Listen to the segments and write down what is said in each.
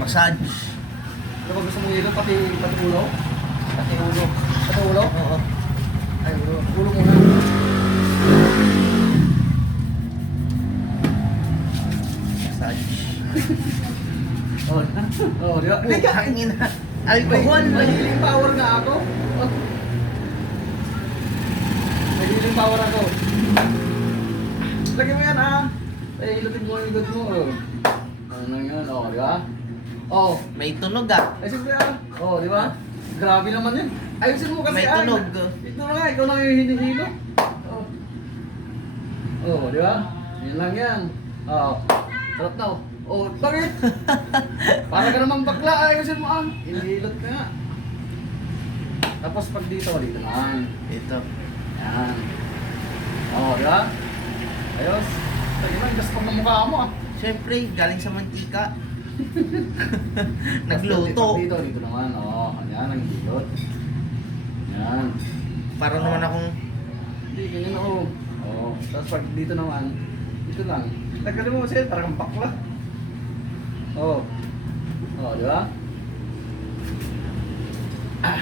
Massage. Ano ba gusto mong hilo? Pati ulo? Pati ulo. Pati ulo? Oo. Ay, ulo. Ulo muna. Massage. Oh, di ba? Hangin na. Alcohol. May healing power na ako. Oh. May healing power ako. Lagyan mo yan ah. Ay, ilutin mo yung likod mo. Oh. Ano yan? Oh, di ba? Oh. May tunog ah. Ay, siyempre ah. Oh, di ba? Grabe naman yan. Ayusin mo kasi May ah. tunog. Ito na nga, ikaw lang yung hinihilo. Oh. Oh, di ba? Yan lang yan. Oh. Sarap na oh. Oh, bakit? Para ka namang bakla, ayusin mo ah. Hinihilot ka nga. Tapos pag dito naman. Ito. Yan. Oh, di ba? Ayos. Lagi lang, gaspang na mukha mo ah. Siyempre, galing sa mantika. Nagluto. Dito naman. Oh, yan ang hilot. Yan. Para naman akong... Hindi, ganyan ako. Oh, tapos pag dito naman, dito lang. Nagkalim mo siya, parang bakla. Oh. Oh, di ba? Ah.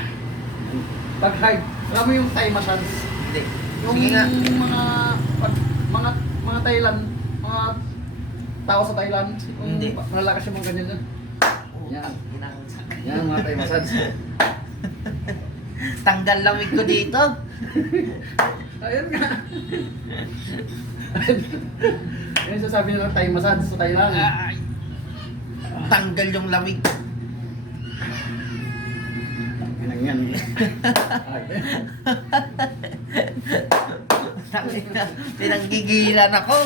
Pag high, alam mo yung Thai massage? Hindi. Yung Sige nga. mga Thailand, mga tao sa Thailand, yung Hindi. malalakas yung mga ganyan dyan. Yan. Yan, mga Thai massage. Tanggal lamig ko dito. Ayun nga. Yan sasabi nila Thai massage sa Thailand. Ay. Tanggal yung lamig. Yan. Pinanggigilan ako.